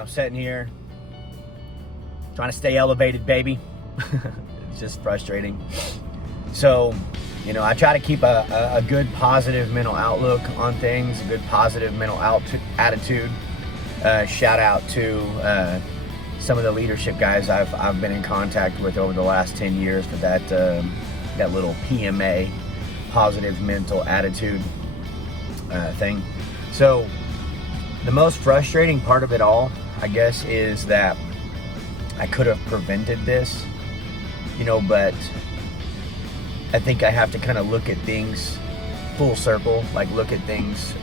So I'm sitting here trying to stay elevated, baby. It's just frustrating. So, you know, I try to keep a good positive mental outlook on things, a good positive mental attitude. Shout out to some of the leadership guys I've been in contact with over the last 10 years for that little PMA, positive mental attitude thing. So the most frustrating part of it all, I guess, is that I could have prevented this, you know, but I think I have to kind of look at things full circle, like look at things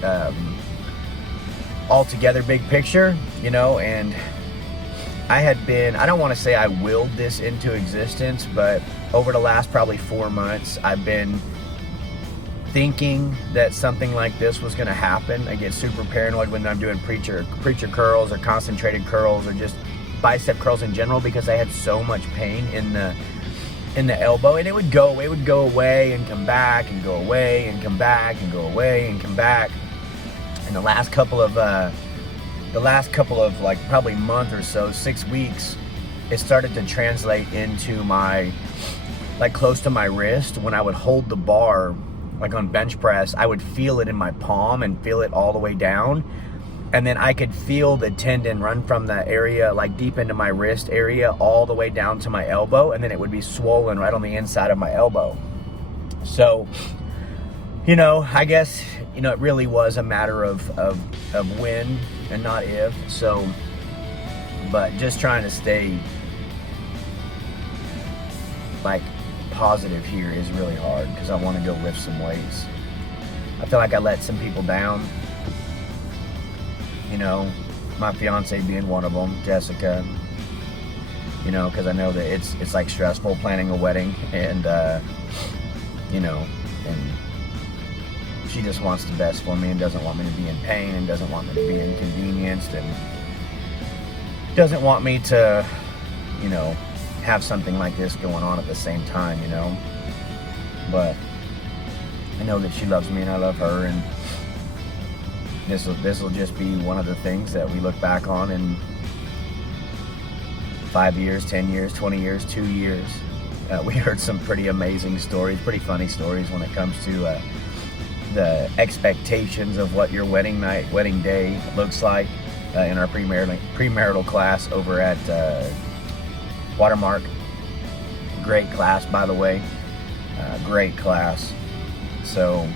all together, big picture, you know. And I don't want to say I willed this into existence, but over the last probably 4 months, I've been thinking that something like this was going to happen. I get super paranoid when I'm doing preacher curls or concentrated curls or just bicep curls in general, because I had so much pain in the elbow, and it would go away and come back and go away and come back and go away and come back. And the last couple of like probably month or so, 6 weeks, it started to translate into my, like, close to my wrist. When I would hold the bar, like on bench press, I would feel it in my palm and feel it all the way down. And then I could feel the tendon run from the area, like deep into my wrist area, all the way down to my elbow. And then it would be swollen right on the inside of my elbow. So, you know, I guess, you know, it really was a matter of when and not if. So, but just trying to stay, like, positive here is really hard, because I want to go lift some weights. I feel like I let some people down, you know, my fiance being one of them, Jessica, you know, because I know that it's like stressful planning a wedding, and you know, and she just wants the best for me and doesn't want me to be in pain and doesn't want me to be inconvenienced and doesn't want me to, you know, have something like this going on at the same time, you know. But I know that she loves me and I love her, and this will just be one of the things that we look back on in 5 years, 10 years, 20 years, 2 years. We heard some pretty amazing stories, pretty funny stories when it comes to the expectations of what your wedding day looks like in our premarital class over at Watermark. Great class, by the way. Great class. So,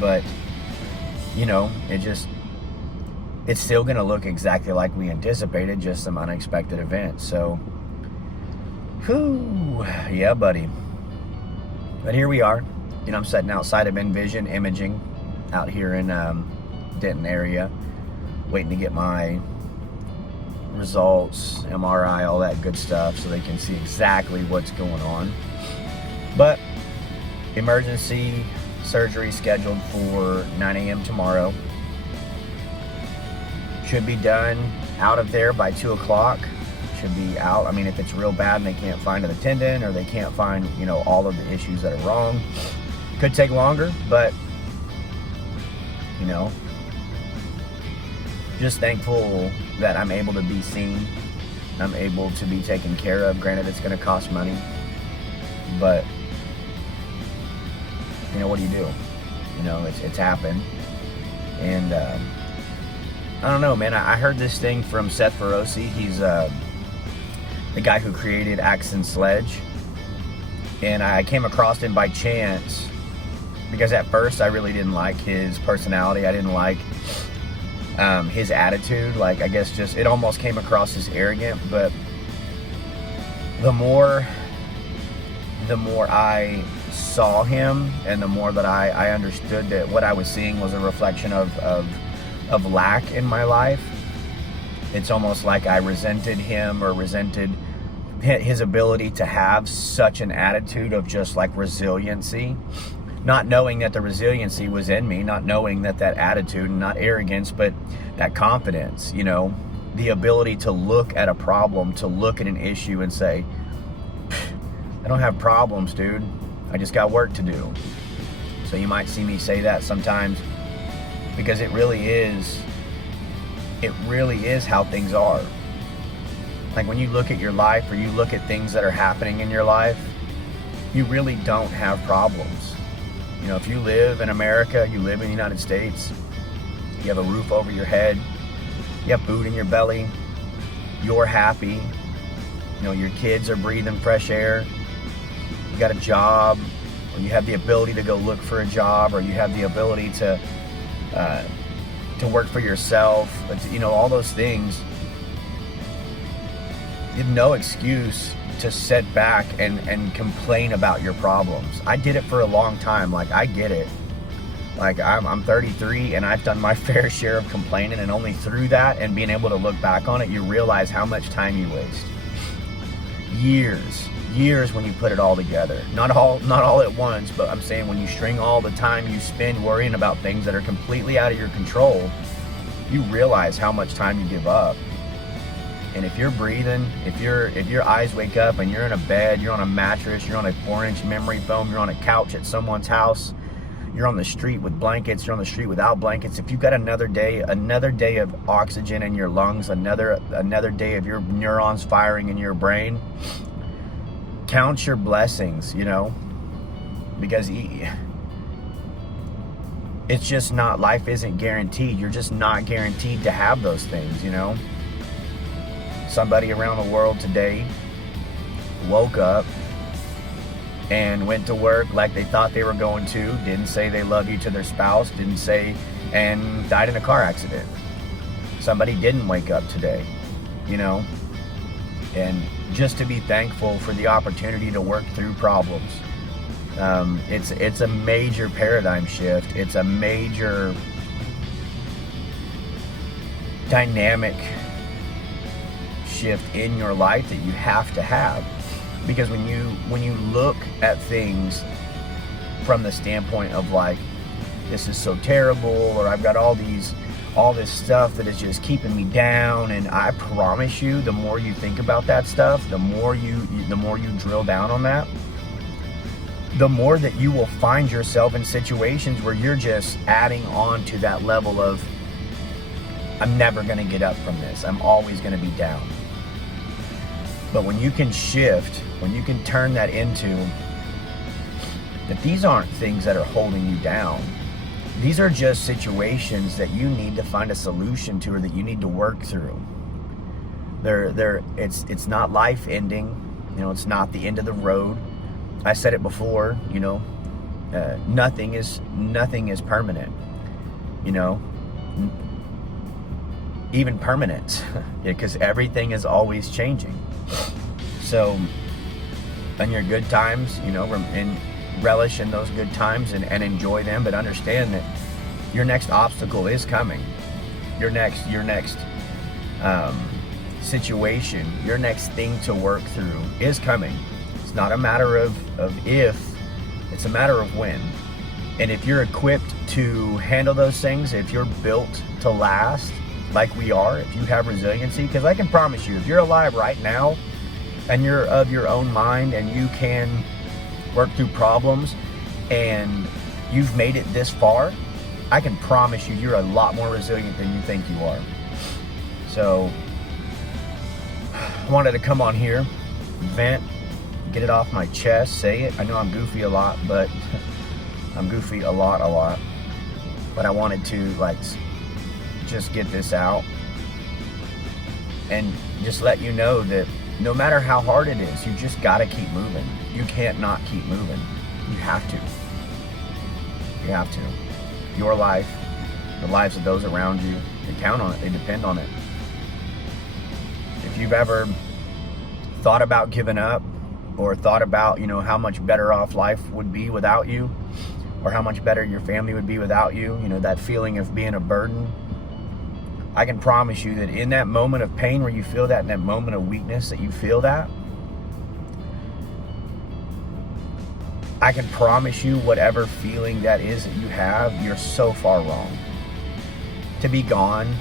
but, you know, it's still going to look exactly like we anticipated, just some unexpected events. So, whew, yeah, buddy. But here we are. You know, I'm sitting outside of Envision Imaging out here in Denton area, waiting to get my results, MRI, all that good stuff, so they can see exactly what's going on. But emergency surgery scheduled for 9 a.m. tomorrow. Should be done out of there by 2 o'clock. Should be out. I mean, if it's real bad and they can't find the tendon, or they can't find, you know, all of the issues that are wrong, could take longer, but, you know, just thankful that I'm able to be seen. I'm able to be taken care of. Granted, it's going to cost money, but, you know, what do you do? You know, it's happened. And I don't know, man. I heard this thing from Seth Feroce. He's the guy who created Axe and Sledge. And I came across him by chance, because at first I really didn't like his personality. I didn't like his attitude. Like, I guess just, it almost came across as arrogant. But the more I saw him, and the more that I understood that what I was seeing was a reflection of lack in my life, it's almost like I resented him, or resented his ability to have such an attitude of just like resiliency, not knowing that the resiliency was in me, not knowing that attitude, not arrogance, but that confidence, you know, the ability to look at a problem, to look at an issue and say, I don't have problems, dude. I just got work to do. So you might see me say that sometimes, because it really is it really is how things are. Like when you look at your life, or you look at things that are happening in your life, you really don't have problems. You know, if you live in America, you live in the United States, you have a roof over your head, you have food in your belly, you're happy, you know, your kids are breathing fresh air, you got a job, or you have the ability to go look for a job, or you have the ability to work for yourself, you know, all those things. You have no excuse to sit back and complain about your problems. I did it for a long time. Like, I get it. Like, I'm 33 and I've done my fair share of complaining, and only through that and being able to look back on it, you realize how much time you waste. Years when you put it all together. Not all at once, but I'm saying when you string all the time you spend worrying about things that are completely out of your control, you realize how much time you give up. And if you're breathing, if your eyes wake up and you're in a bed, you're on a mattress, you're on a 4-inch memory foam, you're on a couch at someone's house, you're on the street with blankets, you're on the street without blankets, if you've got another day of oxygen in your lungs, another day of your neurons firing in your brain, count your blessings, you know, because it's just not, life isn't guaranteed. You're just not guaranteed to have those things, you know. Somebody around the world today woke up and went to work like they thought they were going to, didn't say they love you to their spouse, didn't say, and died in a car accident. Somebody didn't wake up today, you know. And just to be thankful for the opportunity to work through problems. It's a major paradigm shift. It's a major dynamic shift in your life that you have to have. Because when you look at things from the standpoint of like, this is so terrible, or I've got all this stuff that is just keeping me down, and I promise you, the more you think about that stuff, the more you drill down on that, the more that you will find yourself in situations where you're just adding on to that level of, I'm never going to get up from this, I'm always going to be down. But when you can shift, when you can turn that into that these aren't things that are holding you down, these are just situations that you need to find a solution to, or that you need to work through. It's not life ending, you know, it's not the end of the road. I said it before, you know, nothing is permanent, you know, even permanent, because everything is always changing. So in your good times, you know, and relish in those good times and enjoy them, but understand that your next obstacle is coming. Your next situation, your next thing to work through is coming. It's not a matter of if, it's a matter of when. And if you're equipped to handle those things, if you're built to last like we are, if you have resiliency, because I can promise you, if you're alive right now and you're of your own mind and you can work through problems and you've made it this far, I can promise you, you're a lot more resilient than you think you are. So I wanted to come on here, vent, get it off my chest, say it. I know I'm goofy a lot, but I'm goofy a lot. But I wanted to like just get this out and just let you know that no matter how hard it is, you just gotta keep moving. You can't not keep moving. You have to. You have to. Your life, the lives of those around you, they count on it, they depend on it. If you've ever thought about giving up, or thought about, you know, how much better off life would be without you, or how much better your family would be without you, you know, that feeling of being a burden, I can promise you that in that moment of pain where you feel that, in that moment of weakness that you feel that, I can promise you whatever feeling that is that you have, you're so far wrong. To be gone,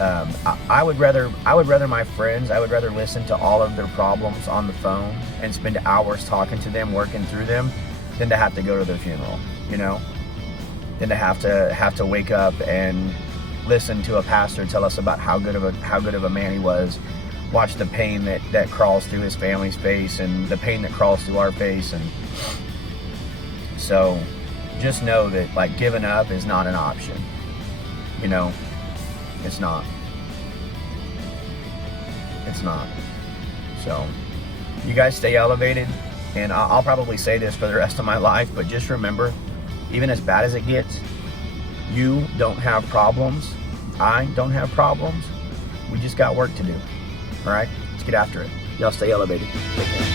I would rather my friends, I would rather listen to all of their problems on the phone and spend hours talking to them, working through them, than to have to go to their funeral, you know? Than to have to wake up and listen to a pastor tell us about how good of a man he was, watch the pain that crawls through his family's face and the pain that crawls through our face. And so just know that, like, giving up is not an option. You know, it's not. It's not. So you guys stay elevated, and I'll probably say this for the rest of my life, but just remember, even as bad as it gets, you don't have problems. I don't have problems. We just got work to do. All right, let's get after it. Y'all stay elevated. Take care.